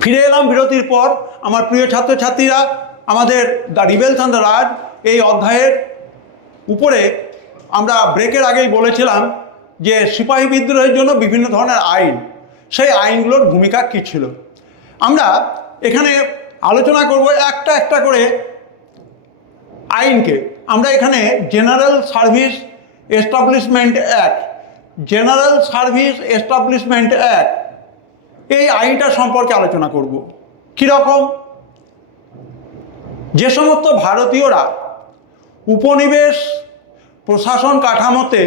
ফিরে এলাম বিরতির পর। আমার প্রিয় ছাত্রছাত্রীরা, আমাদের দ্য রিবেলস অ্যান্ড দ্য রাজ এই অধ্যায়ের উপরে আমরা ব্রেকের আগেই বলেছিলাম যে সিপাহী বিদ্রোহের জন্য বিভিন্ন ধরনের আইন, সেই আইনগুলোর ভূমিকা কী ছিল। আমরা এখানে আলোচনা করব একটা একটা করে আইনকে। আমরা এখানে general service establishment act, general service establishment act, এই আইনটা সম্পর্কে আলোচনা করব। কীরকম? যে সমস্ত ভারতীয়রা উপনিবেশ প্রশাসন কাঠামোতে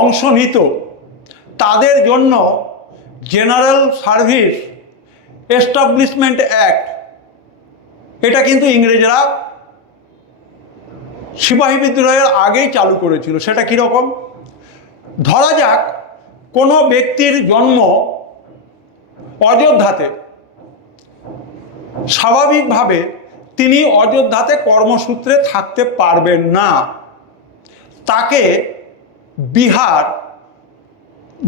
অংশ নিত তাদের জন্য জেনারেল সার্ভিস এস্টাবলিশমেন্ট অ্যাক্ট, এটা কিন্তু ইংরেজরা সিপাহী বিদ্রোহের আগেই চালু করেছিল। সেটা কীরকম? ধরা যাক কোনো ব্যক্তির জন্ম অযোধ্যাতে, স্বাভাবিকভাবে তিনি অযোধ্যাতে কর্মসূত্রে থাকতে পারবেন না, তাকে বিহার,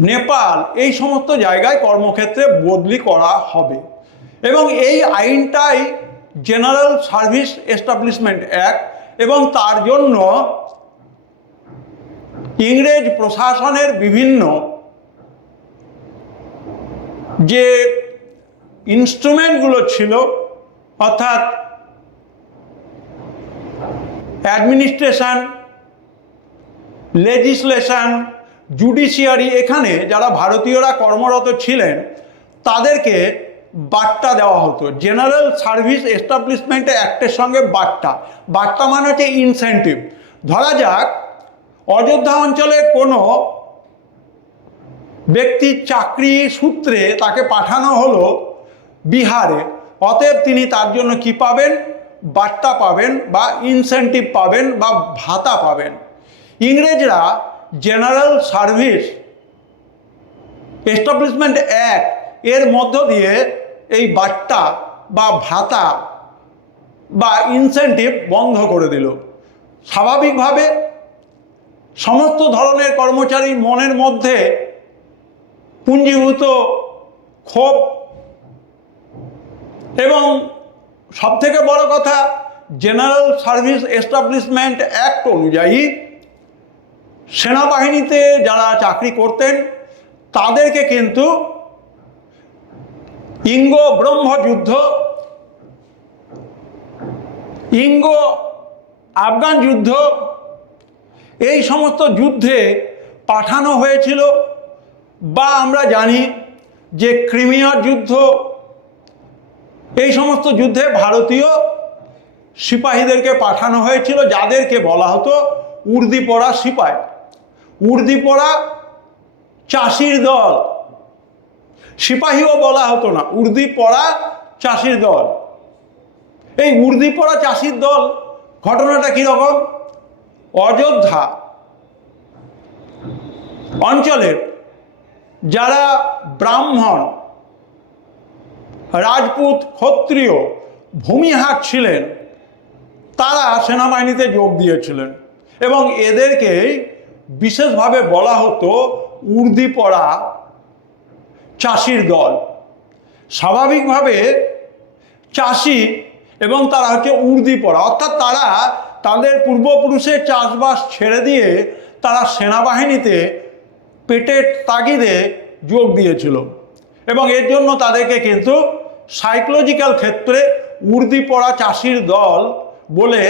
নেপাল এই সমস্ত জায়গায় কর্মক্ষেত্রে বদলি করা হবে। এবং এই আইনটাই জেনারেল সার্ভিস এস্টাবলিশমেন্ট অ্যাক্ট, এবং তার জন্য ইংরেজ প্রশাসনের বিভিন্ন যে ইনস্ট্রুমেন্টগুলো ছিল, অর্থাৎ অ্যাডমিনিস্ট্রেশন, লেজিসলেশন, জুডিশিয়ারি, এখানে যারা ভারতীয়রা কর্মরত ছিলেন তাদেরকে বার্তা দেওয়া হতো। জেনারেল সার্ভিস এস্টাবলিশমেন্ট অ্যাক্টের সঙ্গে বার্তা মানে হচ্ছে ইনসেন্টিভ। ধরা যাক অযোধ্যা অঞ্চলে কোনো ব্যক্তির চাকরি সূত্রে তাকে পাঠানো হলো বিহারে, অতএব তিনি তার জন্য কি পাবেন? বার্তা পাবেন বা ইনসেন্টিভ পাবেন বা ভাতা পাবেন। ইংরেজরা জেনারেল সার্ভিস এস্টাবলিশমেন্ট অ্যাক্ট এর মধ্য দিয়ে এই বার্তা বা ভাতা বা ইনসেন্টিভ বন্ধ করে দিল। স্বাভাবিকভাবে সমস্ত ধরনের কর্মচারীর মনের মধ্যে পুঞ্জীভূত ক্ষোভ, এবং সবথেকে বড় কথা, জেনারেল সার্ভিস এস্টাবলিশমেন্ট অ্যাক্ট অনুযায়ী সেনাবাহিনীতে যারা চাকরি করতেন তাদেরকে কিন্তু ইঙ্গো ব্রহ্ম যুদ্ধ, ইঙ্গো আফগান যুদ্ধ, এই সমস্ত যুদ্ধে পাঠানো হয়েছিল। বা আমরা জানি যে ক্রিমিয়ার যুদ্ধ, এই সমস্ত যুদ্ধে ভারতীয় সিপাহীদেরকে পাঠানো হয়েছিল, যাদেরকে বলা হতো উর্দি পরা সিপাহী, উর্দি পরা চাষির দল। সিপাহীও বলা হতো না, উর্দি পরা চাষির দল। এই উর্দি পরা চাষির দল ঘটনাটা কীরকম? অযোধ্যা অঞ্চলের যারা ব্রাহ্মণ, রাজপুত, ক্ষত্রিয়, ভূমিহাট ছিলেন তারা সেনাবাহিনীতে যোগ দিয়েছিলেন, এবং এদেরকে বিশেষভাবে বলা হতো উর্দি পরা চাষির দল। স্বাভাবিকভাবে চাষি এবং তারা হচ্ছে উর্দি পরা, অর্থাৎ তারা তাদের পূর্বপুরুষের চাষবাস ছেড়ে দিয়ে তারা সেনাবাহিনীতে পেটের তাগিদে যোগ দিয়েছিল, এবং এর জন্য তাদেরকে কিন্তু সাইকোলজিক্যাল ক্ষেত্রে উর্দি পরা চাষির দল বলে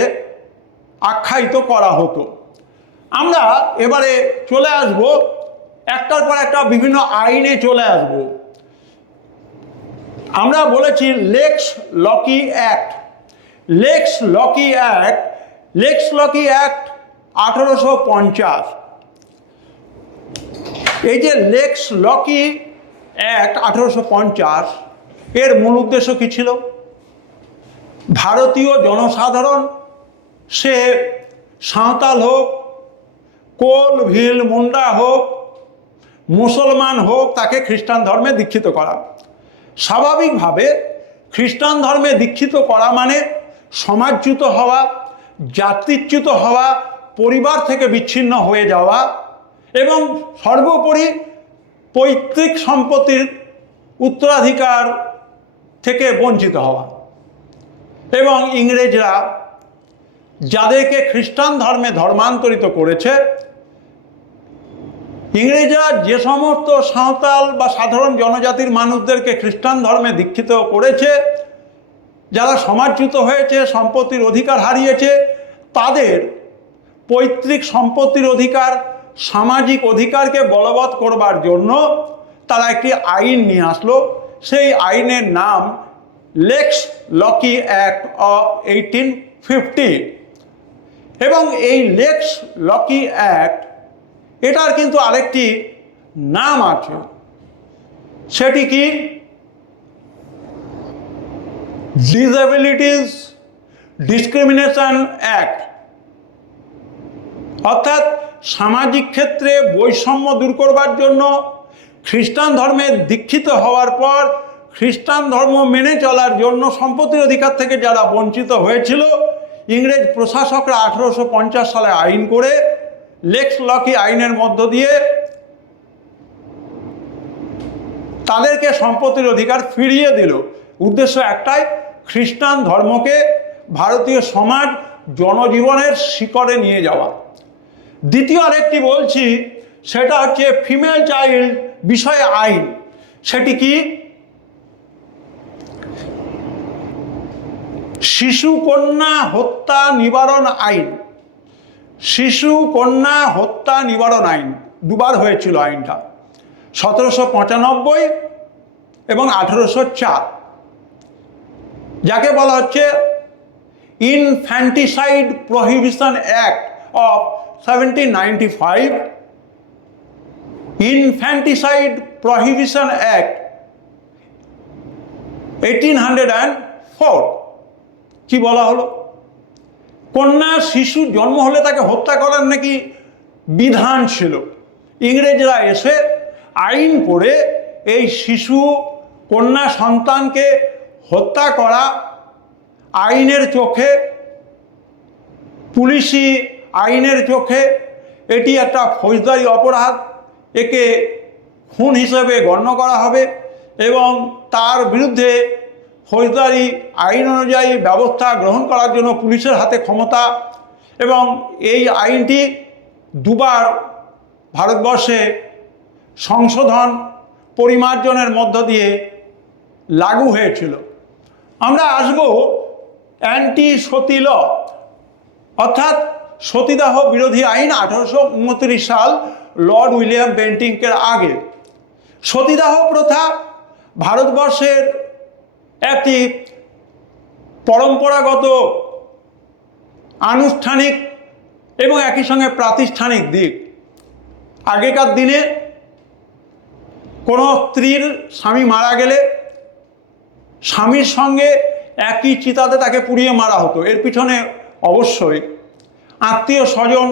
আখ্যায়িত করা হতো। আমরা এবারে চলে আসব একটার পর একটা বিভিন্ন আইনে চলে আসব। আমরা বলেছি লেক্স লকি অ্যাক্ট। লেক্স লকি অ্যাক্ট, লেক্স লকি অ্যাক্ট 1850। এই যে লেক্স লকি অ্যাক্ট 1850, এর মূল উদ্দেশ্য কী ছিল? ভারতীয় জনসাধারণ, সে সাঁওতাল হোক, কোল, ভিল, মুন্ডা হোক, মুসলমান হোক, তাকে খ্রিস্টান ধর্মে দীক্ষিত করা। স্বাভাবিকভাবে খ্রিস্টান ধর্মে দীক্ষিত করা মানে সমাজচ্যুত হওয়া, জাতিচ্যুত হওয়া, পরিবার থেকে বিচ্ছিন্ন হয়ে যাওয়া, এবং সর্বোপরি পৈতৃক সম্পত্তির উত্তরাধিকার থেকে বঞ্চিত হওয়া। এবং ইংরেজরা যাদেরকে খ্রিস্টান ধর্মে ধর্মান্তরিত করেছে, ইংরেজরা যে সমস্ত সাঁওতাল বা সাধারণ জনজাতির মানুষদেরকে খ্রিস্টান ধর্মে দীক্ষিত করেছে, যারা সমাজচ্যুত হয়েছে, সম্পত্তির অধিকার হারিয়েছে, তাদের পৈতৃক সম্পত্তির অধিকার, সামাজিক অধিকারকে বলবৎ করবার জন্য তারা একটি আইন নিয়ে আসলো। সেই আইনের নাম লেক্স লকি অ্যাক্ট অফ 1850। এবং এই লেক্স লকি অ্যাক্ট, এটার কিন্তু আরেকটি নাম আছে, সেটি কি? Disabilities discrimination act. অর্থাৎ সামাজিক ক্ষেত্রে বৈষম্য দূর করবার জন্য খ্রিস্টান ধর্মে দীক্ষিত হওয়ার পর খ্রিস্টান ধর্ম মেনে চলার জন্য সম্পত্তির অধিকার থেকে যারা বঞ্চিত হয়েছিল, ইংরেজ প্রশাসকরা 1850 সালে আইন করে লেক্স লকি আইনের মধ্য দিয়ে তাদেরকে সম্পত্তির অধিকার ফিরিয়ে দিল। উদ্দেশ্য একটাই, খ্রিস্টান ধর্মকে ভারতীয় সমাজ জনজীবনের শিকড়ে নিয়ে যাওয়া। দ্বিতীয় আরেকটি বলছি, সেটা হচ্ছে ফিমেল চাইল্ড বিষয়ে আইন। সেটি কি? শিশু কন্যা হত্যা নিবারণ আইন। শিশু কন্যা হত্যা নিবারণ আইন দুবার হয়েছিল আইনটা, 1795 এবং 1804, যাকে বলা হচ্ছে infanticide prohibition act of 1795, infanticide prohibition act 1804। কি বলা হলো? কন্যা শিশু জন্ম হলে তাকে হত্যা করার নাকি বিধান ছিল। ইংরেজরা এসে আইন করে এই শিশু কন্যা সন্তানকে হত্যা করা আইনের চোখে, পুলিশি আইনের চোখে এটি একটা ফৌজদারি অপরাধ, একে খুন হিসেবে গণ্য করা হবে এবং তার বিরুদ্ধে ফৌজদারি আইন অনুযায়ী ব্যবস্থা গ্রহণ করার জন্য পুলিশের হাতে ক্ষমতা। এবং এই আইনটি দুবার ভারতবর্ষে সংশোধন পরিমার্জনের মধ্য দিয়ে লাগু হয়েছিল। আমরা আসব অ্যান্টি সতী ল, অর্থাৎ সতীদাহ বিরোধী আইন 1829 সাল, লর্ড উইলিয়াম বেন্টিংকের আগে। সতীদাহ প্রথা ভারতবর্ষের একটি পরম্পরাগত, আনুষ্ঠানিক এবং একই সঙ্গে প্রাতিষ্ঠানিক দিক। আগেকার দিনে কোনো স্ত্রীর স্বামী মারা গেলে স্বামীর সঙ্গে একই চিতাতে তাকে পুড়িয়ে মারা হতো। এর পিছনে অবশ্যই আত্মীয় স্বজন,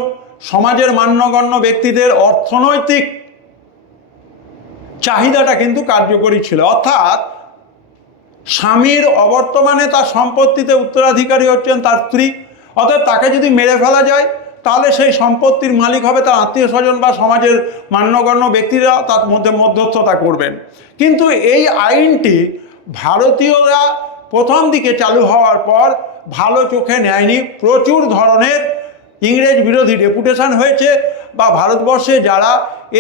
সমাজের মান্যগণ্য ব্যক্তিদের অর্থনৈতিক চাহিদাটা কিন্তু কার্যকরী ছিল। অর্থাৎ স্বামীর অবর্তমানে তার সম্পত্তিতে উত্তরাধিকারী হচ্ছেন তার স্ত্রী, অর্থাৎ তাকে যদি মেরে ফেলা যায় তাহলে সেই সম্পত্তির মালিক হবে তার আত্মীয় স্বজন বা সমাজের মান্যগণ্য ব্যক্তিরা, তার মধ্যে মধ্যস্থতা করবেন। কিন্তু এই আইনটি ভারতীয়রা প্রথম দিকে চালু হওয়ার পর ভালো চোখে নেয়নি। প্রচুর ধরনের ইংরেজ বিরোধী ডেপুটেশন হয়েছে, বা ভারতবর্ষে যারা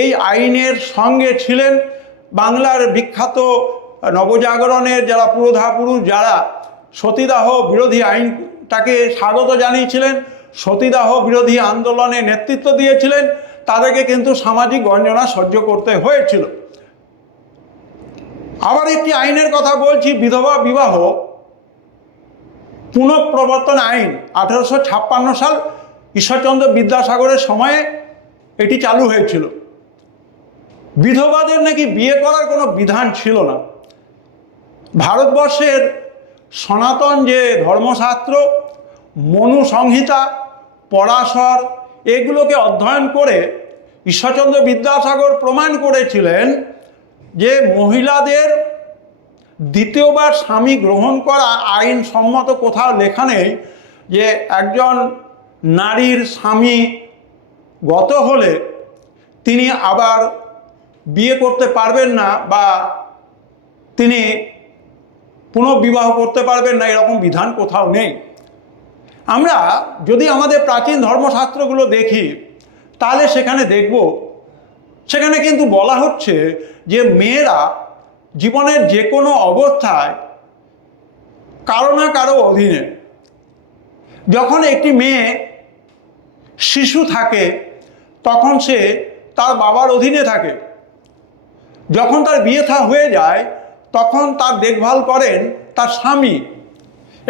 এই আইনের সঙ্গে ছিলেন, বাংলার বিখ্যাত নবজাগরণের যারা পুরোধা পুরুষ, যারা সতীদাহ বিরোধী আইনটাকে স্বাগত জানিয়েছিলেন, সতীদাহ বিরোধী আন্দোলনে নেতৃত্ব দিয়েছিলেন, তাদেরকে কিন্তু সামাজিক গঞ্জনা সহ্য করতে হয়েছিল। আবার একটি আইনের কথা বলছি, বিধবা বিবাহ পুনঃপ্রবর্তন আইন, 1856 সাল, ঈশ্বরচন্দ্র বিদ্যাসাগরের সময়ে এটি চালু হয়েছিল। বিধবাদের নাকি বিয়ে করার কোনো বিধান ছিল না। ভারতবর্ষের সনাতন যে ধর্মশাস্ত্র, মনু সংহিতা, পরাশর, এগুলোকে অধ্যয়ন করে ঈশ্বরচন্দ্র বিদ্যাসাগর প্রমাণ করেছিলেন যে মহিলাদের দ্বিতীয়বার স্বামী গ্রহণ করা আইনসম্মত। কোথাও লেখা নেই যে একজন নারীর স্বামী গত হলে তিনি আবার বিয়ে করতে পারবেন না, বা তিনি পুনর্বিবাহ করতে পারবেন না, এরকম বিধান কোথাও নেই। আমরা যদি আমাদের প্রাচীন ধর্মশাস্ত্রগুলো দেখি তাহলে সেখানে দেখব, সেখানে কিন্তু বলা হচ্ছে যে মেয়েরা জীবনের যে কোনো অবস্থায় কারো না কারো অধীনে। যখন একটি মেয়ে শিশু থাকে তখন সে তার বাবার অধীনে থাকে। যখন তার বিয়ে হয়ে যায় তখন তার দেখভাল করেন তার স্বামী,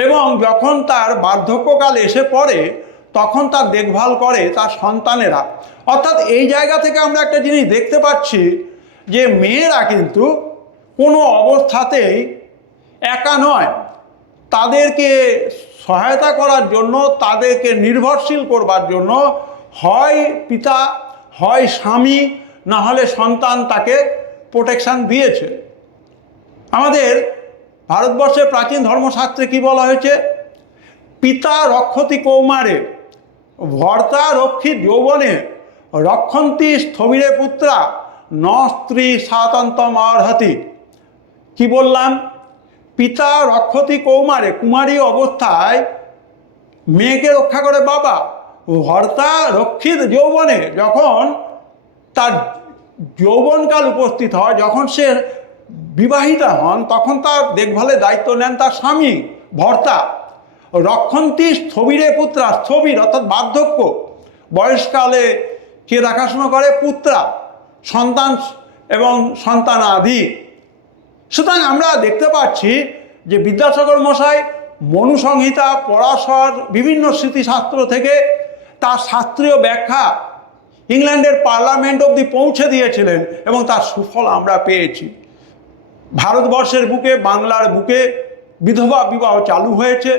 এবং যখন তার বার্ধক্যকাল এসে পড়ে তখন তার দেখভাল করে তার সন্তানেরা। অর্থাৎ এই জায়গা থেকে আমরা একটা জিনিস দেখতে পাচ্ছি যে মেয়েরা কিন্তু কোনো অবস্থাতেই একা নয়। তাদেরকে সহায়তা করার জন্য, তাদেরকে নির্ভরশীল করবার জন্য হয় পিতা, হয় স্বামী, না হলে সন্তান তাকে প্রোটেকশান দিয়েছে। আমাদের ভারতবর্ষের প্রাচীন ধর্মশাস্ত্রে কি বলা হয়েছে? পিতা রক্ষতি কৌমারে, ভর্তা রক্ষিত যৌবনে, রক্ষন্তি স্থবিরে পুত্রা, ন স্ত্রী স্বাতন্ত্রম অর্হতি। কি বললাম? পিতা রক্ষতি কৌমারে, কুমারী অবস্থায় মেয়েকে রক্ষা করে বাবা। ভর্তা রক্ষিত যৌবনে, যখন তার যৌবনকাল উপস্থিত হয়, যখন সে বিবাহিতা হন, তখন তার দেখভালের দায়িত্ব নেন তার স্বামী ভর্তা। রক্ষন্তি স্থবিরে পুত্রা, স্থবির অর্থাৎ বার্ধক্য, বয়সকালে কে দেখাশোনা করে? পুত্রা, সন্তান এবং সন্তানাদি। সুতরাং আমরা দেখতে পাচ্ছি যে বিদ্যাসাগর মশাই মনুসংহিতা, পরাশর, বিভিন্ন স্মৃতিশাস্ত্র থেকে তার শাস্ত্রীয় ব্যাখ্যা ইংল্যান্ডের পার্লামেন্ট অবধি পৌঁছে দিয়েছিলেন, এবং তার সুফল আমরা পেয়েছি। ভারতবর্ষের বুকে, বাংলার বুকে বিধবা বিবাহ চালু হয়েছে,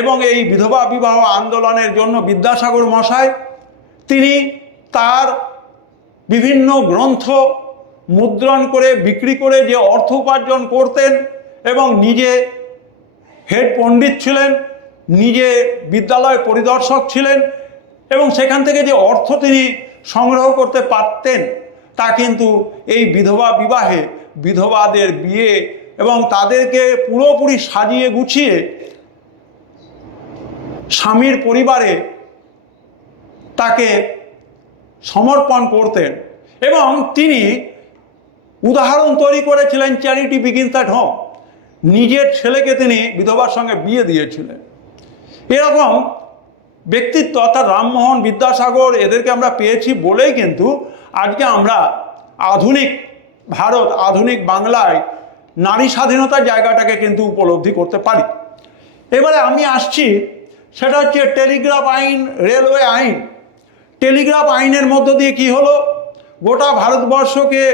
এবং এই বিধবা বিবাহ আন্দোলনের জন্য বিদ্যাসাগর মশাই তিনি তার বিভিন্ন গ্রন্থ মুদ্রণ করে বিক্রি করে যে অর্থ উপার্জন করতেন, এবং নিজে হেড পণ্ডিত ছিলেন, নিজে বিদ্যালয় পরিদর্শক ছিলেন, এবং সেখান থেকে যে অর্থ তিনি সংগ্রহ করতে পারতেন তা কিন্তু এই বিধবা বিবাহে, বিধবাদের বিয়ে এবং তাদেরকে পুরোপুরি সাজিয়ে গুছিয়ে স্বামীর পরিবারে তাকে সমর্পণ করতেন। এবং তিনি উদাহরণ তৈরি করেছিলেন, চ্যারিটি বিগিনস অ্যাট হোম। নিজের ছেলেকে তিনি বিধবার সঙ্গে বিয়ে দিয়েছিলেন। এরকম ব্যক্তিত্ব অর্থাৎ রামমোহন, বিদ্যাসাগর, এদেরকে আমরা পেয়েছি বলেই কিন্তু আজকে আমরা আধুনিক ভারত, আধুনিক বাংলায় নারী স্বাধীনতার জায়গাটাকে কিন্তু উপলব্ধি করতে পারি। এবারে আমি আসছি, সেটা হচ্ছে টেলিগ্রাফ আইন, রেলওয়ে আইন। টেলিগ্রাফ আইনের মধ্য দিয়ে কি হলো? গোটা ভারতবর্ষকে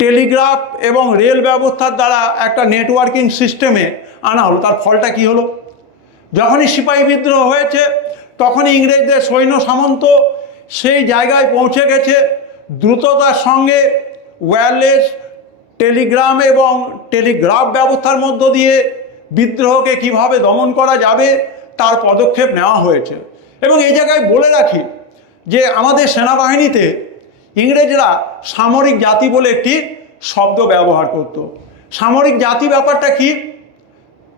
টেলিগ্রাফ এবং রেল ব্যবস্থার দ্বারা একটা নেটওয়ার্কিং সিস্টেমে আনা হলো। তার ফলটা কি হলো? যখনই সিপাহী বিদ্রোহ হয়েছে তখনই ইংরেজদের সৈন্য সামন্ত সেই জায়গায় পৌঁছে গেছে। দ্রুততার সঙ্গে ওয়্যারলেস টেলিগ্রাম এবং টেলিগ্রাফ ব্যবস্থার মধ্য দিয়ে বিদ্রোহকে কিভাবে দমন করা যাবে তার পদক্ষেপ নেওয়া হয়েছে। এবং এই জায়গায় বলে রাখি যে আমাদের সেনাবাহিনীতে ইংরেজরা সামরিক জাতি বলে একটি শব্দ ব্যবহার করত। সামরিক জাতি ব্যাপারটা কি?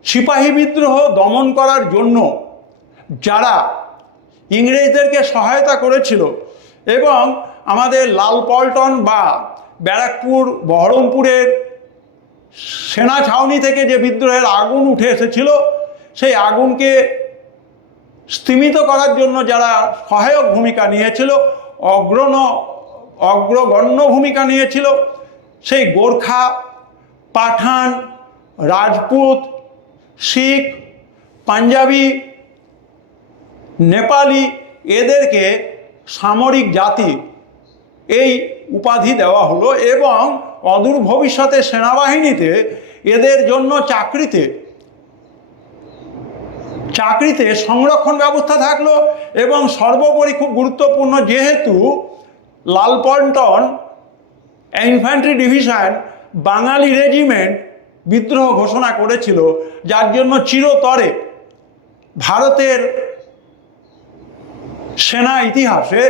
সিপাহী বিদ্রোহ দমন করার জন্য যারা ইংরেজদেরকে সহায়তা করেছিল, এবং আমাদের লালপল্টন বা ব্যারাকপুর, বহরমপুরের সেনা ছাউনি থেকে যে বিদ্রোহের আগুন উঠে এসেছিল, সেই আগুনকে স্তিমিত করার জন্য যারা সহায়ক ভূমিকা নিয়েছিল, অগ্রগণ্য ভূমিকা নিয়েছিল, সেই গোর্খা, পাঠান, রাজপুত, শিখ, পাঞ্জাবি, নেপালি, এদেরকে সামরিক জাতি এই উপাধি দেওয়া হলো। এবং অদূর ভবিষ্যতে সেনাবাহিনীতে এদের জন্য চাকরিতে সংরক্ষণ ব্যবস্থা থাকলো। এবং সর্বোপরি খুব গুরুত্বপূর্ণ, যেহেতু লালপল্টন ইনফ্যান্ট্রি ডিভিশন বাঙালি রেজিমেন্ট বিদ্রোহ ঘোষণা করেছিল, যার জন্য চিরতরে ভারতের সেনা ইতিহাসে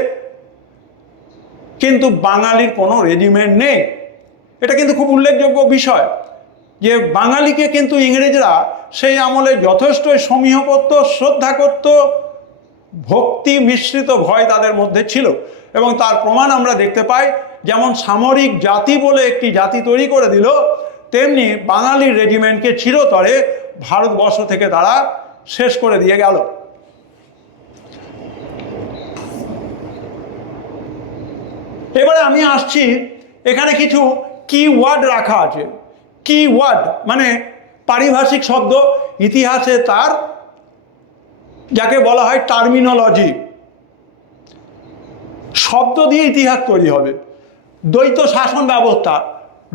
কিন্তু বাঙালির কোনো রেজিমেন্ট নেই। এটা কিন্তু খুব উল্লেখযোগ্য বিষয়। যে বাঙালিকে কিন্তু ইংরেজরা সেই আমলে যথেষ্টই সমীহ করত, শ্রদ্ধা করত, ভক্তি মিশ্রিত ভয় তাদের মধ্যে ছিল। এবং তার প্রমাণ আমরা দেখতে পাই, যেমন সামরিক জাতি বলে একটি জাতি তৈরি করে দিল, তেমনি বাঙালির রেজিমেন্টকে চিরতরে ভারতবর্ষ থেকে তারা শেষ করে দিয়ে গেল। এবারে আমি আসছি, এখানে কিছু কিওয়ার্ড রাখা আছে। কিওয়ার্ড মানে পারিভাষিক শব্দ, ইতিহাসে তার যাকে বলা হয় টার্মিনোলজি। শব্দ দিয়ে ইতিহাস তৈরি হবে। দ্বৈত শাসন ব্যবস্থা,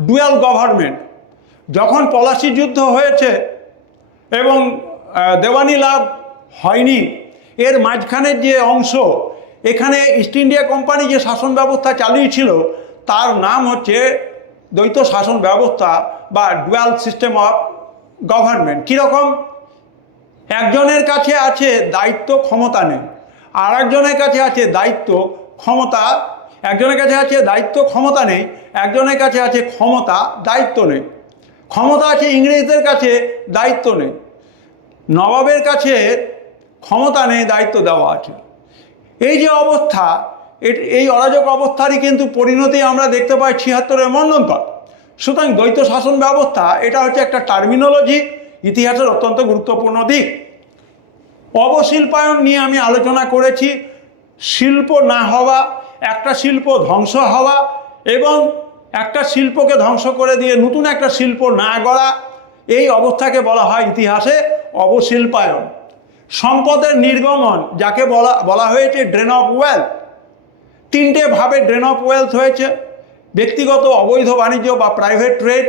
ডুয়াল গভর্নমেন্ট, যখন পলাশী যুদ্ধ হয়েছে এবং দেওয়ানি লাভ হয়নি, এর মাঝখানের যে অংশ, এখানে ইস্ট ইন্ডিয়া কোম্পানি যে শাসন ব্যবস্থা চালিয়েছিল তার নাম হচ্ছে দ্বৈত শাসন ব্যবস্থা বা ডুয়াল সিস্টেম অফ গভর্নমেন্ট। কীরকম? একজনের কাছে আছে দায়িত্ব, ক্ষমতা নেই, আর একজনের কাছে আছে দায়িত্ব, ক্ষমতা। একজনের কাছে আছে দায়িত্ব, ক্ষমতা নেই, একজনের কাছে আছে ক্ষমতা, দায়িত্ব নেই। ক্ষমতা আছে ইংরেজদের কাছে, দায়িত্ব নেই। নবাবের কাছে ক্ষমতা নেই, দায়িত্ব দেওয়া আছে। এই যে অবস্থা, এই অরাজক অবস্থারই কিন্তু পরিণতি আমরা দেখতে পাই ৭৬-এর মন্বন্তর। সুতরাং দ্বৈত শাসন ব্যবস্থা এটা হচ্ছে একটা টার্মিনোলজি, ইতিহাসের অত্যন্ত গুরুত্বপূর্ণ দিক। অবশিল্পায়ন নিয়ে আমি আলোচনা করেছি। শিল্প না হওয়া, একটা শিল্প ধ্বংস হওয়া এবং একটা শিল্পকে ধ্বংস করে দিয়ে নতুন একটা শিল্প না গড়া, এই অবস্থাকে বলা হয় ইতিহাসে অবশিল্পায়ন। সম্পদের নির্গমন, যাকে বলা হয়েছে ড্রেন অফ ওয়েলথ। তিনটে ভাবে ড্রেন অফ ওয়েলথ হয়েছে: ব্যক্তিগত অবৈধ বাণিজ্য বা প্রাইভেট ট্রেড,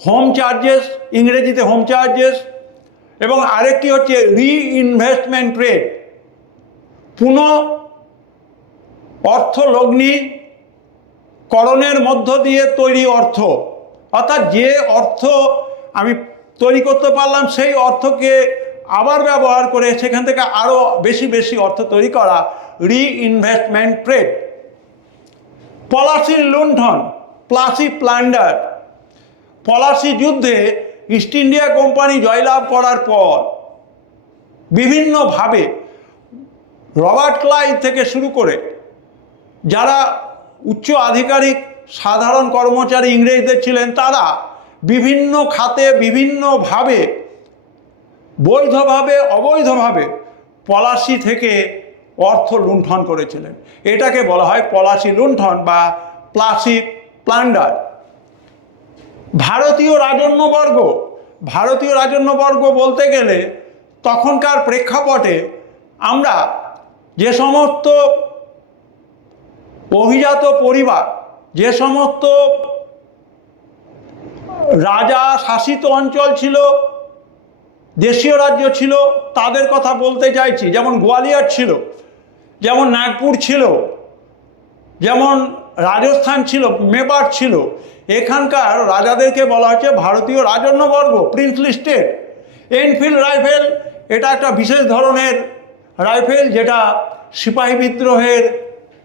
হোম চার্জেস, ইংরেজিতে হোম চার্জেস, এবং আরেকটি হচ্ছে রিইনভেস্টমেন্ট ট্রেড, পুনঃ অর্থলগ্নি করণের মধ্য দিয়ে তৈরি অর্থ। অর্থাৎ যে অর্থ আমি তৈরি করতে পারলাম সেই অর্থকে আবার ব্যবহার করে সেখান থেকে আরও বেশি বেশি অর্থ তৈরি করা, রিইনভেস্টমেন্ট ট্রেড। পলাশির লুণ্ঠন, প্লাসি প্লান্ডার। পলাশি যুদ্ধে ইস্ট ইন্ডিয়া কোম্পানি জয়লাভ করার পর বিভিন্নভাবে রবার্ট ক্লাইভ থেকে শুরু করে যারা উচ্চ আধিকারিক সাধারণ কর্মচারী ইংরেজদের ছিলেন, তারা বিভিন্ন খাতে বিভিন্নভাবে বৈধভাবে অবৈধভাবে পলাশি থেকে অর্থ লুণ্ঠন করেছিলেন। এটাকে বলা হয় পলাশি লুণ্ঠন বা প্লাসি প্লান্ডার। ভারতীয় রাজন্যবর্গ, ভারতীয় রাজন্যবর্গ বলতে গেলে তখনকার প্রেক্ষাপটে আমরা যে সমস্ত অভিজাত পরিবার, যে সমস্ত রাজা শাসিত অঞ্চল ছিল, দেশীয় রাজ্য ছিল, তাদের কথা বলতে চাইছি। যেমন গোয়ালিয়র ছিল, যেমন নাগপুর ছিল, যেমন রাজস্থান ছিল, মেবাট ছিল। এখানকার রাজাদেরকে বলা হচ্ছে ভারতীয় রাজন্যবর্গ, প্রিন্সলি স্টেট। এনফিল্ড রাইফেল এটা একটা বিশেষ ধরনের রাইফেল, যেটা সিপাহী বিদ্রোহের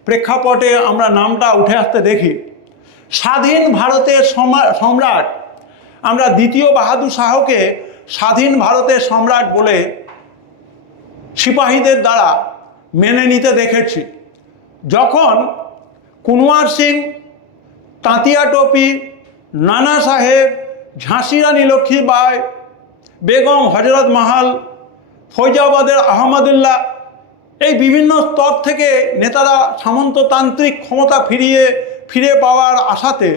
প্রেক্ষাপটে আমরা নামটা উঠে আসতে দেখি। স্বাধীন ভারতের সম্রাট, আমরা দ্বিতীয় বাহাদুর শাহকে স্বাধীন ভারতের সম্রাট বলে সিপাহীদের দ্বারা মেনে নিতে দেখেছি। যখন কুনওয়ার সিং, তাঁতিয়া টোপি, নানা সাহেব, ঝাঁসি রানী লক্ষ্মীবাই, বেগম হজরত মাহাল, ফৈজাবাদের আহমদুল্লাহ, এই বিভিন্ন স্তর থেকে নেতারা সামন্ততান্ত্রিক ক্ষমতা ফিরে পাওয়ার আশাতে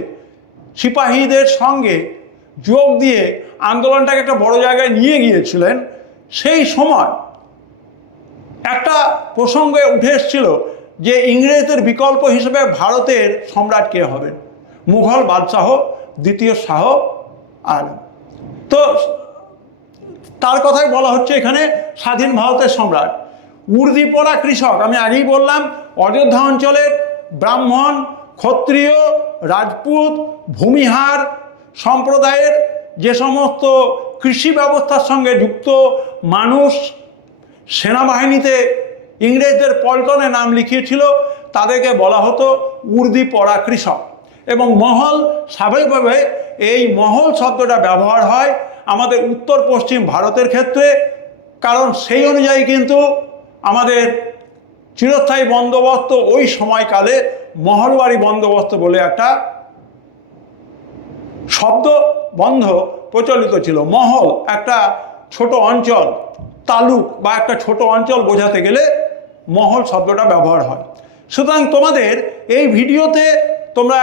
সিপাহীদের সঙ্গে যোগ দিয়ে আন্দোলনটাকে একটা বড় জায়গায় নিয়ে গিয়েছিলেন। সেই সময় একটা প্রসঙ্গে উঠে এসেছিল যে ইংরেজদের বিকল্প হিসেবে ভারতের সম্রাট কে হবেন? মুঘল বাদশাহ দ্বিতীয় শাহ আলম। তো তার কথাই বলা হচ্ছে এখানে স্বাধীন ভারতের সম্রাট। উর্দি পরা কৃষক, আমি আগেই বললাম, অযোধ্যা অঞ্চলের ব্রাহ্মণ, ক্ষত্রিয়, রাজপুত, ভূমিহার সম্প্রদায়ের যে সমস্ত কৃষি ব্যবস্থার সঙ্গে যুক্ত মানুষ সেনাবাহিনীতে ইংরেজদের পল্টনে নাম লিখিয়েছিল, তাদেরকে বলা হতো উর্দি পরা কৃষক। এবং মহল স্বাভাবিকভাবে এই মহল শব্দটা ব্যবহার হয় আমাদের উত্তর পশ্চিম ভারতের ক্ষেত্রে, কারণ সেই অনুযায়ী কিন্তু আমাদের চিরস্থায়ী বন্দোবস্ত ওই সময়কালে মহলবাড়ি বন্দোবস্ত বলে একটা শব্দ বন্ধ প্রচলিত ছিল। মহল একটা ছোট অঞ্চল, তালুক বা একটা ছোট অঞ্চল বোঝাতে গেলে মহল শব্দটা ব্যবহার হয়। সুতরাং তোমাদের এই ভিডিওতে তোমরা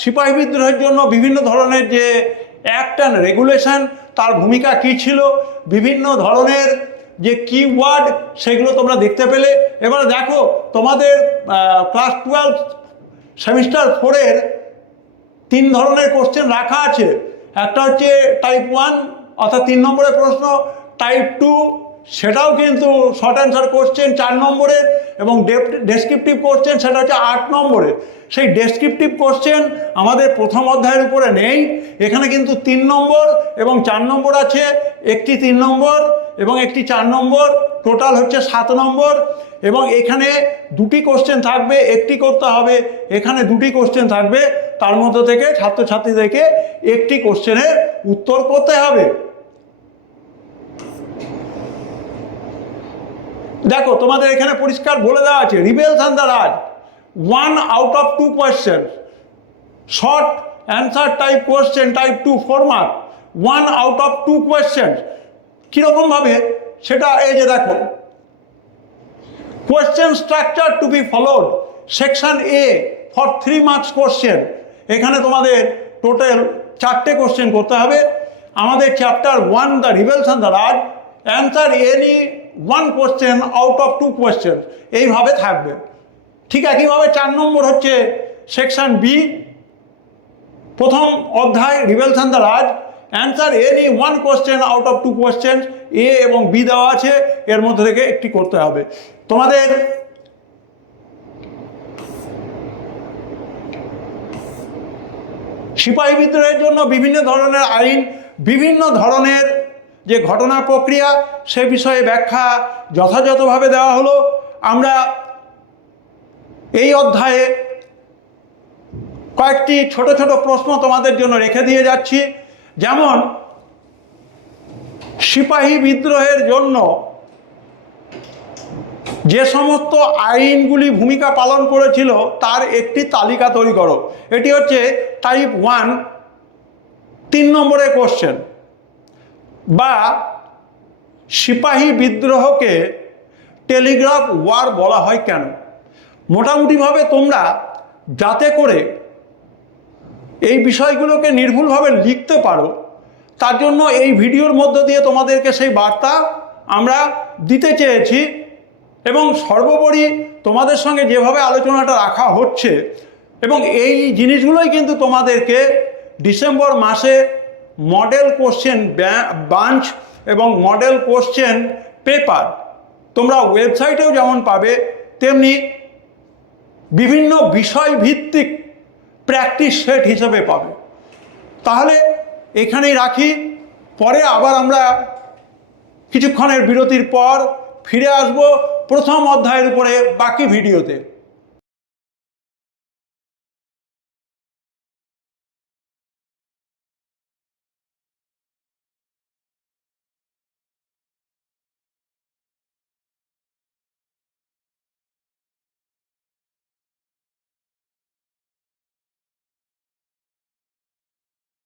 সিপাহী বিদ্রোহের জন্য বিভিন্ন ধরনের যে অ্যাক্ট অ্যান্ড রেগুলেশন, তার ভূমিকা কী ছিল, বিভিন্ন ধরনের যে কিওয়ার্ড, সেগুলো তোমরা দেখতে পেলে। এবার দেখো, তোমাদের ক্লাস 12 সেমিস্টার 4-এর 3 ধরনের কোশ্চেন রাখা আছে। একটা হচ্ছে টাইপ 1 অর্থাৎ 3 নম্বরের প্রশ্ন, টাইপ 2 সেটাও কিন্তু শর্ট অ্যান্সার কোশ্চেন 4 নম্বরের, এবং ডেসক্রিপটিভ কোশ্চেন সেটা হচ্ছে 8 নম্বরের। সেই ডেসক্রিপটিভ কোশ্চেন আমাদের প্রথম অধ্যায়ের উপরে নেই, এখানে কিন্তু 3 নম্বর এবং 4 নম্বর আছে। একটি 3 নম্বর এবং একটি 4 নম্বর, টোটাল হচ্ছে 7 নম্বর। এবং এখানে 2টি কোশ্চেন থাকবে, একটি করতে হবে, এখানে 2টি কোশ্চেন থাকবে, তার মধ্যে থেকে ছাত্রছাত্রীদেরকে একটি কোশ্চেনের উত্তর করতে হবে। দেখো, তোমাদের এখানে পরিষ্কার বলে দেওয়া আছে, rebels and the Raj 1 out of 2 question, short answer type question type 2 4 mark, 1 out of 2 question. কীরকমভাবে সেটা এই যে দেখো, question structure to be followed, section A for 3 marks question. এখানে তোমাদের টোটাল 4টে কোয়েশ্চেন করতে হবে। আমাদের chapter 1 the rebels and the Raj, answer any 1 question out of 2 question, এইভাবে থাকবে। ঠিক একইভাবে 4 নম্বর হচ্ছে সেকশন বি, প্রথম অধ্যায় rebels and the Raj, answer any 1 question out of 2 question, A এবং বি দেওয়া আছে, এর মধ্যে থেকে একটি করতে হবে। তোমাদের সিপাহী বিদ্রোহের জন্য বিভিন্ন ধরনের আইন, বিভিন্ন ধরনের যে ঘটনা প্রক্রিয়া, সে বিষয়ে ব্যাখ্যা যথাযথভাবে দেওয়া হলো। আমরা এই অধ্যায়ে কয়েকটি ছোট ছোট প্রশ্ন তোমাদের জন্য রেখে দিয়ে যাচ্ছি। যেমন, সিপাহী বিদ্রোহের জন্য যে সমস্ত আইনগুলি ভূমিকা পালন করেছিল তার একটি তালিকা তৈরি করো। এটি হচ্ছে টাইপ 1 3 নম্বরের কোশ্চেন। বা সিপাহী বিদ্রোহকে টেলিগ্রাফ ওয়ার বলা হয় কেন? মোটামুটিভাবে তোমরা যাতে করে এই বিষয়গুলোকে নির্ভুলভাবে লিখতে পারো, তার জন্য এই ভিডিওর মধ্য দিয়ে তোমাদেরকে সেই বার্তা আমরা দিতে চেয়েছি। এবং সর্বোপরি তোমাদের সঙ্গে যেভাবে আলোচনাটা রাখা হচ্ছে, এবং এই জিনিসগুলোই কিন্তু তোমাদেরকে ডিসেম্বর মাসে মডেল কোশ্চেন বাঞ্চ এবং মডেল কোশ্চেন পেপার তোমরা ওয়েবসাইটেও যেমন পাবে, তেমনি বিভিন্ন বিষয়ভিত্তিক প্র্যাকটিস সেট হিসেবে পাবে। তাহলে এখানেই রাখি, পরে আবার আমরা কিছুক্ষণের বিরতির পর ফিরে আসব প্রথম অধ্যায়ের উপরে বাকি ভিডিওতে।